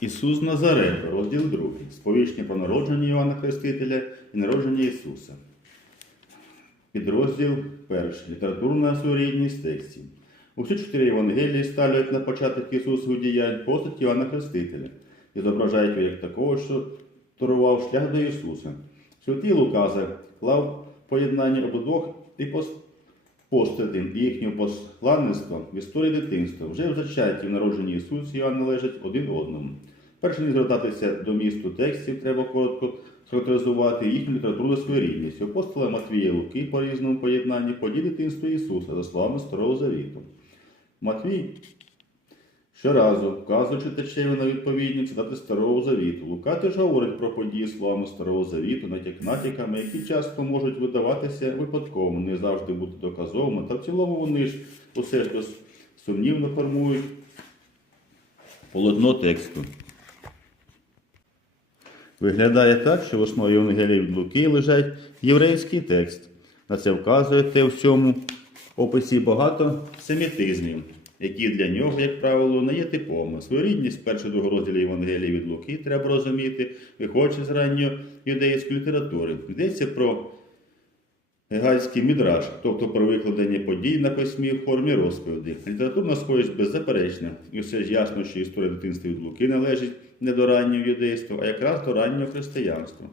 Ісус Назарет, розділ 2. Сповіщення про народження Івана Хрестителя і народження Ісуса. Підрозділ 1. Літературна своєрідність текстів. Усі чотири Євангелії ставлять на початок Ісусових діянь постать Івана Хрестителя і зображають його як такого, що торував шлях до Ісуса. Святий Лука заклав поєднання обидвох і пос- і їхнього посланництва в історії дитинства. Вже в зачатті в народженні Ісус і Іоанн належать один одному. Перше ніж звертатися до місту текстів, треба коротко схарактеризувати їхню літературну своєрідність. Апостола Матвія Луки по різному поєднанні подій дитинства Ісуса за словами Старого Завіту. Матвій щоразу, вказуючи течею на відповідні цитати Старого Завіту. Лука теж говорить про події словами Старого Завіту, натяк натяками, які часто можуть видаватися випадковими, не завжди бути доказовими, та в цілому вони ж усе ж сумнівно формують полотно тексту. Виглядає так, що в основі Євангелії від Луки лежать єврейський текст. На це вказує те в цьому описі багато семітизмів, які для нього, як правило, не є типовими. Своєрідність першого другого розділу Євангелії від Луки треба розуміти, виходячи з ранньої юдейської літератури. Йдеться про гальський мідраж, тобто про викладення подій на письмі в формі розповіді. Літературна схожість беззаперечна, і все ж ясно, що історія дитинства від Луки належить не до раннього юдейства, а якраз до раннього християнства.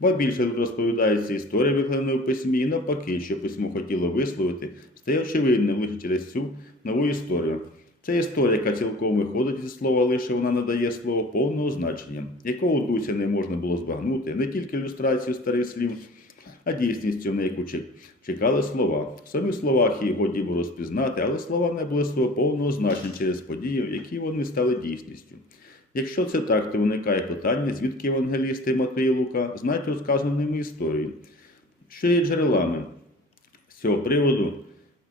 Ба більше тут розповідається історія, викладена в письмі, і навпаки, що письмо хотіло висловити, стає очевидним лише через цю нову історію. Це історія, яка цілком виходить зі слова, лише вона надає слово повного значення, якого у дусі не можна було збагнути, не тільки ілюстрацію старих слів, а дійсністю, на яку чекали слова. В самих словах її годі було розпізнати, але слова не були свого повного значення через події, які вони стали дійсністю. Якщо це так, то виникає питання, звідки євангелісти Матвій і Лука знають розказану ними історію, що є джерелами з цього приводу.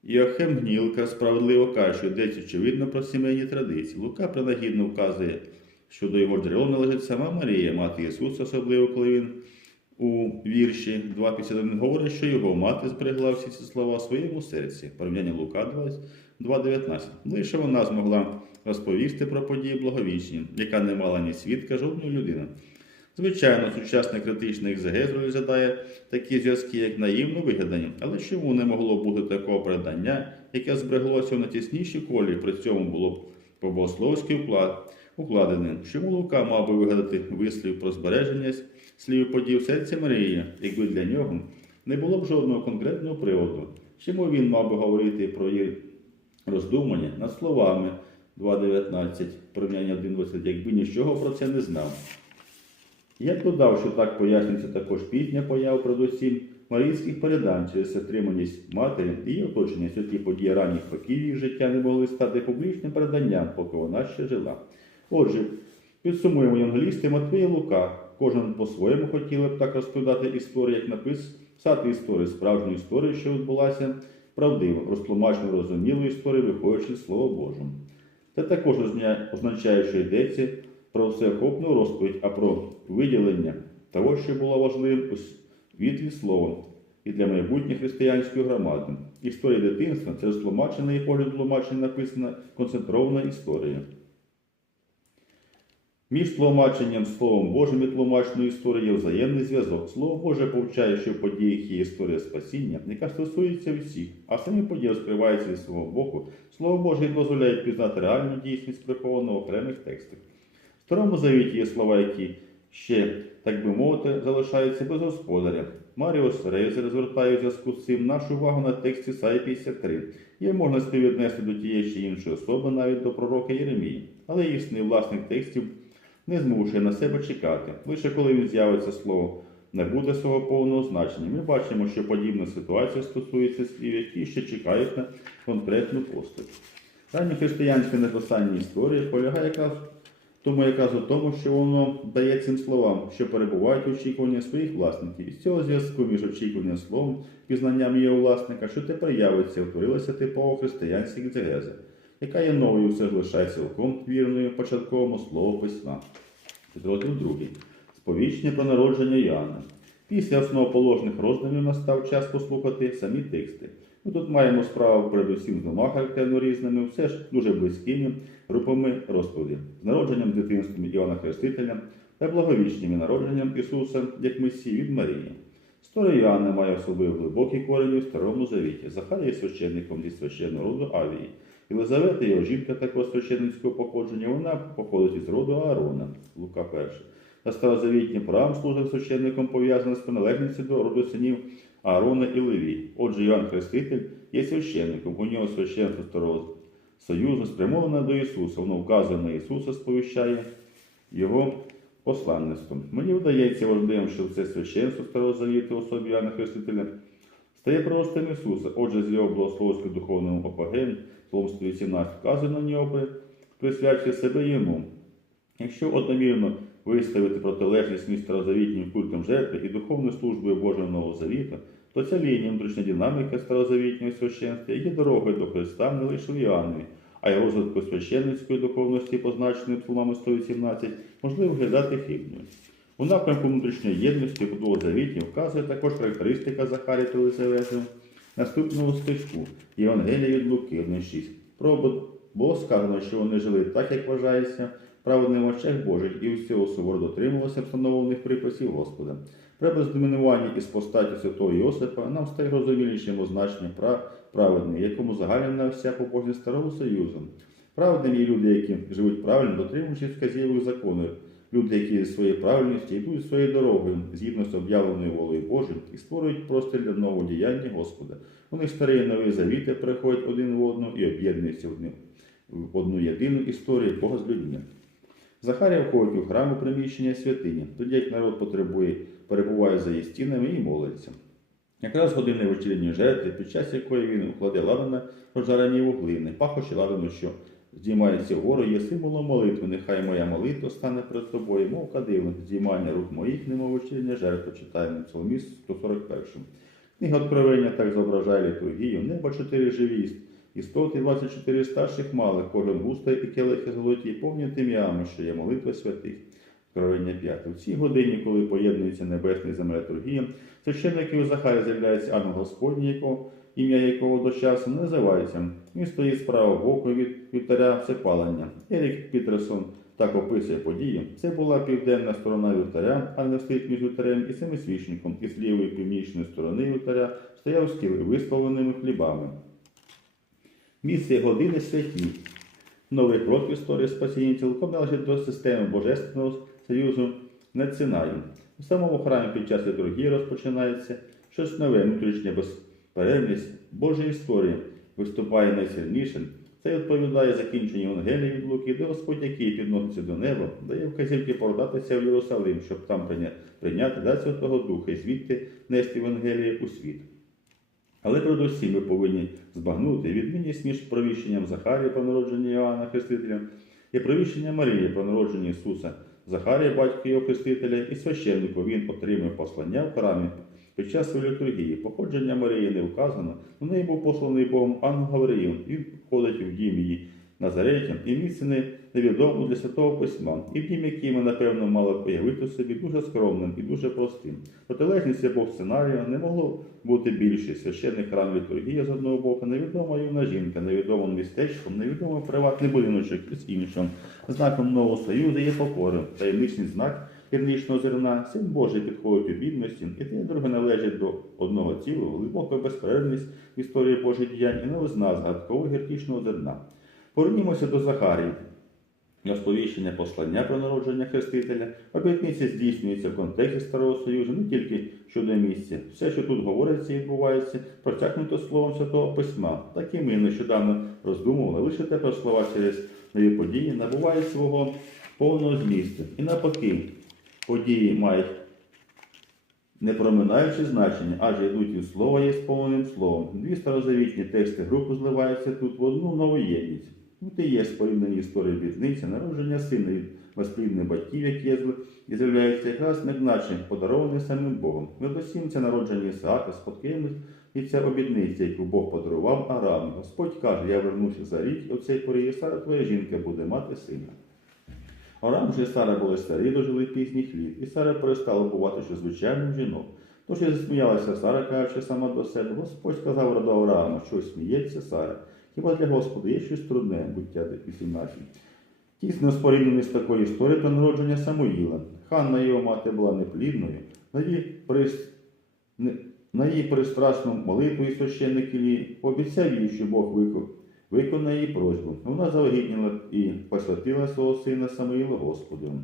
Іохем Гнілка справедливо каже, що йдеться очевидно про сімейні традиції. Лука принагідно вказує, що до його джерел належить сама Марія, мати Ісуса, особливо коли він у вірші 2.51 говорить, що його мати зберегла всі ці слова в своєму серці. Порівняння Лука 2.19. Лише вона змогла розповісти про події благовічні, яка не мала ні свідка, жодної людини. Звичайно, сучасний критичний екзегез розглядає такі зв'язки, як наївно вигадані, але чому не могло бути такого передання, яке збереглося в натіснішій колі, при цьому було б по-богословськи вклад, укладене? Чому Лука мав би вигадати вислів про збереження слів подій в серці Марії, якби для нього не було б жодного конкретного приводу? Чому він мав би говорити про її роздумання над словами 2.19, порівняння 1.20, якби нічого про це не знав? Я додав, що так пояснюється також пізня поява, передусім, марійських передань через затриманість матері і її оточення, що ті події ранніх років її життя не могли стати публічним переданням, поки вона ще жила. Отже, підсумуємо євангелісти Матвій і Лука. Кожен по-своєму хотіли б так розповідати історію, як написати історію, справжню історію, що відбулася правдиво, розтлумачено розумілу історію, виходячи з Слова Божого. Це також означає- що йдеться про всеохопну розповідь, а про виділення того, що було важливим у світлі слова і для майбутньої християнської громади. Історія дитинства це розтлумачена і погляд тлумачення написана концентрована історія. Між тлумаченням Словом Божим і тлумаченою історією є взаємний зв'язок. Слово Боже повчає, що в подіях є історія спасіння, яка стосується всіх, а самі події розкриваються зі свого боку. Слово Боже дозволяє пізнати реальну дійсність прихованого в окремих текстах. В Старому Завіті є слова, які ще, так би мовити, залишаються без господаря. Маріус Рейзер звертає у зв'язку з цим нашу увагу на текст Ісаї 53. Її можна співвіднести до тієї чи іншої особи, навіть до пророка Єремії, але їхній власних текстів не змушує на себе чекати. Лише коли він з'явиться слово не буде свого повного значення. Ми бачимо, що подібна ситуація стосується слів, які ще чекають на конкретну постать. Раннє християнське написання історії полягає якраз тому якраз у тому, що воно дає цим словам, що перебувають в очікуванні своїх власників. І з цього зв'язку між очікуванням словом, пізнанням його власника, що тепер явиться, утворилася типова християнська екзегеза, яка є новою, все ж лишає цілком вірною початковому слову письма. Підрозділ другий. Сповіщення про народження Іоанна. Після основоположних роздумів настав час послухати самі тексти. Ми тут маємо справу передусім з двома характерно різними, все ж дуже близькими групами розповідей з народженням дитинством Івана Хрестителя та благовічними народженням Ісуса як Месії від Марії. Історія Іоанна має особливо глибокі корені в Старому Завіті. Захарія є священником зі священного роду Авії. Єлизавета, його жінка також священницького походження, вона походить із роду Аарона, Лука 1. Та старозавітнім правом служив священником пов'язаний з приналежністю до роду синів Аарона і Леві. Отже, Іоанн Хреститель є священником. У нього священство Старого Союзу спрямоване до Ісуса. Воно вказує на Ісуса, сповіщає Його посланництвом. Мені вдається важливим, що це священство Старого Завіту особі Іоанна Хрестителя стає простим Ісуса. Отже, з його благословським духовним апогеєм, Словом 118, вказує на нього, при- присвячує себе йому. Якщо одномірно виставити протилежність між старозавітнім культом жертви і духовною службою Божого Нового Завіту, то ця лінія внутрішня динаміка старозавітнього священства є дорогою до Христа не лише в Іоаннові, а й розвитку священницької духовності, позначеної псалмами 118, можливо виглядати хибною. У напрямку внутрішньої єдності двох завітів вказує також характеристика Захарія Єлизавети наступного стишку Євангелія від Луки 1.6. Про було сказано, що вони жили так, як вважається, праведним в очах Божих і всього суворо дотримувалося встановлених приписів Господа. При бездомінуванні із постаті святого Йосипа нам стає розумілішим означення пра- праведний, якому загальна вся побожність Старого Союзу. Праведними є люди, які живуть правильно, дотримуючись вказівок закону, люди, які зі своєю правильністю йдуть своєю дорогою, згідно з об'явленою волею Божою, і створюють простір для нового діяння Господа. У них старий і новий завіти приходять один в одну і об'єднуються в одну єдину історію Бога з людьми. Захарія входить у храм у приміщення святині, тоді як народ потребує, перебуває за її стінами і молиться. Якраз години вечірньої жертви, під час якої він укладе ладу на розжарені вуглини, пахощі ладану, що здіймається вгору, є символом молитви. Нехай моя молитва стане перед тобою, мов кадило, здіймання рук моїх, немовочення жертва, читаємо Псалмі 141. Книга Откровення так зображає літургію, небо чотири живі істоти 24 старших малих, кожен густай і келихи золоті, повні тим'ями, що є молитва святих. Откровення 5. У цій годині, коли поєднується небесний земля літургія, священників Захарія з'являється ангел Господній, якого, ім'я якого до часу не називається. Він стоїть справа боку від вівтаря всепалення. Ерік Пітерсон так описує подію. Це була південна сторона вівтаря, ангел стоїть між вівтарем і семисвічником, і з лівої північної сторони вівтаря стояв стіл виставленими хлібами. Місце години святі. Новий крок в історії спасіння цілком належить до системи Божественного Союзу над Синаю. У самому храмі під час літургії розпочинається щось нове, внутрішня безперервність Божої історії виступає найсильнішим. Це відповідає закінченню Євангелії від Луки, де Господь, який підноситься до неба, дає вказівки повертатися в Єрусалим, щоб там прийняти дар Святого Духа і звідти нести Євангеліє у світ. Але передусім ми повинні збагнути відмінність між провіщенням Захарія про народження Іоанна Хрестителя і провіщенням Марії про народження Ісуса. Захарія, батько його Хрестителя, і священнику він отримав послання в храмі під час своєї літургії. Походження Марії не вказано, на неї був посланий Богом ангел Гавриїл. Він входить в дім її Назареті і місце не- невідомо для святого письма, і в дім, який ми, напевно, мали уявити собі дуже скромним і дуже простим. Протилежність обох сценарію не могло бути більше. Священний храм літургія з одного боку, невідома юна жінка, невідомим містечком, невідомий приватний будиночок з іншим. Знаком нового союзу є покора, таємничний знак гірничного зерна, син Божий підходить у бідності, і те і друге належить до одного цілого, глибока безперервність в історії Божих діянь і новизна згадкового гіртічного зерна. Повернімося до Захарії. Розповіщення послання про народження Хрестителя, обітниці здійснюється в контексті Старого Союзу не тільки щодо місця. Все, що тут говориться і відбувається, протягнуто словом Святого Письма. Так і ми нещодавно роздумували, лише тепер слова через нові події набувають свого повного змісту. І навпаки, події мають не проминаючи значення, адже йдуть від слова є сповненим словом. Дві старозавітні тексти групи зливаються тут в одну нову єдність. Тут і є спорівнені історії бідниці, народження сина від безплідних батьків, які з'являються якраз не наче подарований самим Богом. Передусім це народження Ісаака, спадкоємець і ця обідниця, яку Бог подарував Арамі. Господь каже, я вернуся за рік, і в цей порі Сара, твоя жінка буде мати сина. Арам же і Сара були старі, дожили пізніх літ, і Сара перестала бувати, що звичайним жінок. Тож і засміялася Сара, кажучи сама до себе, Господь сказав роду Аврааму, що сміється Сара. Хіба для Господа є щось трудне, буття 18. Тісно спорівняний з такою історією про народження Самуїла. Ханна його мати була неплідною, на її, прис... на її пристрасну молитву і священник Іллі пообіцяв їй, що Бог виконав виконає її просьбу. Вона завагітніла і посвятила свого сина Самуїла Господу.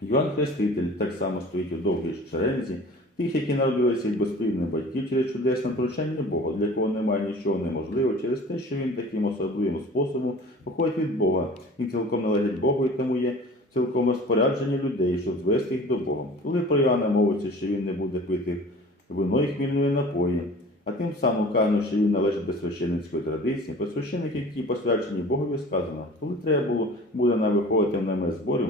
Йоанн Хреститель так само стоїть у довгій черезі, тих, які народилися від безплідних батьків через чудесне втручання Бога, для кого немає нічого неможливого, через те, що він таким особливим способом походить від Бога. Він цілком належить Богу і тому є цілком розпорядження людей, щоб звести їх до Бога. Коли про Іоанна мовиться, що він не буде пити вино і хмільної напої, а тим самим кажуть, що він належить до священницької традиції, про священники, які посвячені Богові, сказано, коли треба було буде нам виходити в намет зборів,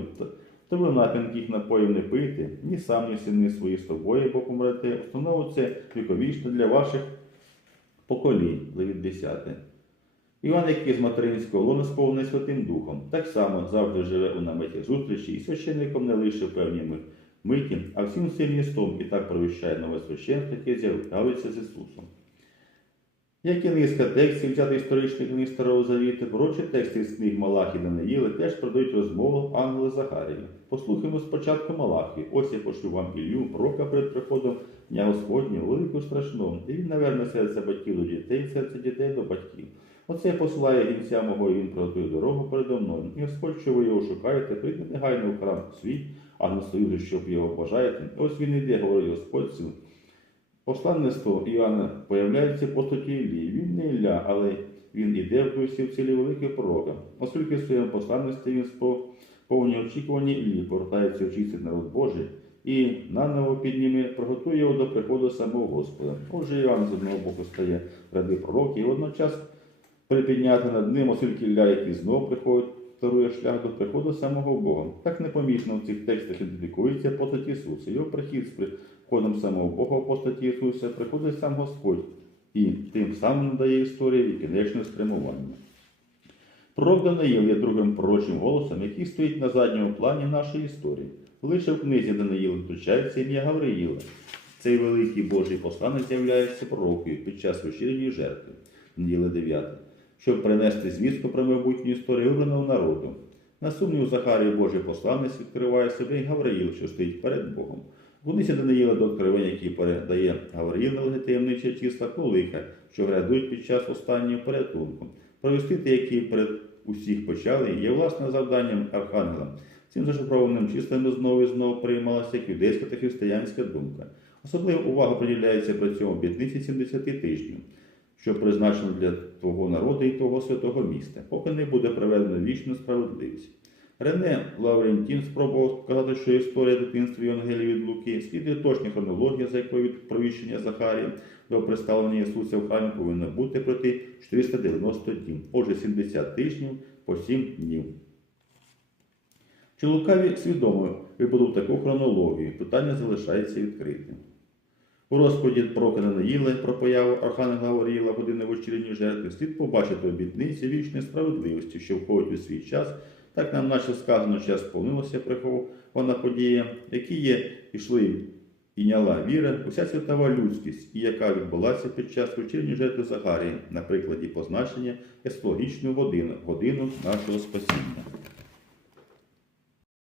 ви напинких напоїв не пийте, ні сам, ні сини свої з тобою, бо помрете. Установу віковічно для ваших поколінь, Левіт 10. Іван, який з материнського лона сповнений Святим Духом, так само завжди живе у наметі зустрічі і священником не лише певні миті, а всім цим містом і так провіщає нове священство, яке з'являється з Ісусом. Як і низка текстів, взяти історичних книг Старого Завіту, пророчі тексти з книг Малахі і Даниїли теж продають розмову ангела Захарія. Послухаймо спочатку Малахи. Ось я пошлю вам Ілью, пророка перед приходом Дня Господнього, велику страшного. І він наверне серце батьків до дітей, серце дітей до батьків. Оце я посилає гінця мого, і він приготує дорогу передо мною. І Господь, що ви його шукаєте, прийде негайно в храм свій, а на союзу, щоб його бажаєте. Ось він іде, говорить Господь. Посланництво Іоанна появляється по суті Іллі. Він не Ілля, але він іде в дусі в цілі великих пророка. Оскільки в своєму посланництві він спо- повні очікування Іллі повертається очистити народ Божий і наново підніме, приготує його до приходу самого Господа. Отже, Іоанн з одного боку стає в ряди пророків і водночас припідняти над ним, оскільки Ілля, який знову приходить, тарує шлях до приходу самого Бога. Так непомітно в цих текстах ідентифікується постать Ісуса. Його прихід з приходом самого Бога в постаті Ісуса приходить сам Господь і тим самим надає історії кінечне спрямування. Пророк Даниїл є другим пророчим голосом, який стоїть на задньому плані нашої історії. Лише в книзі Даниїл включається ім'я Гавриїла. Цей великий Божий посланець з'являється пророкою під час вечірньої жертви, Даниїла 9, щоб принести звістку про майбутню історію вибраного народу. На сумнів Захарій Божий посланець відкриває себе і Гавриїл, що стоїть перед Богом. В Даниїла до откровення, які передає Гавриїл на таємниче числа колиха, що грядуть під час останнього порятунку. Провістити, які перед усіх почали, є власне завданням архангела. Цим зашифрованим числами знову і знову приймалася як юдейська та християнська думка. Особлива увага приділяється при цьому обітниці 70 тижнів, що призначено для твого народу і твого святого міста, поки не буде приведено вічну справедливість. Рене Лаврентін спробував сказати, що історія дитинства Євангелії від Луки слідує точні хронології, за якою від провіщення Захарії до представлення Ісуса в храмі повинно бути проти 490 днів, отже 70 тижнів по 7 днів. Чи Лукаві свідомо вибудуть таку хронологію? Питання залишається відкритим. У розповіді про Кананаїли про появу Архангела в години вечірньої жертви слід побачити обітниці вічної справедливості, що входить у свій час. Так нам наче сказано, час сповнилося прихована подія, які є ішли і няла віра, уся світова людськість, і яка відбулася під час вечірньої жертви Захарії, на прикладі позначення есхологічну годину, годину нашого спасіння.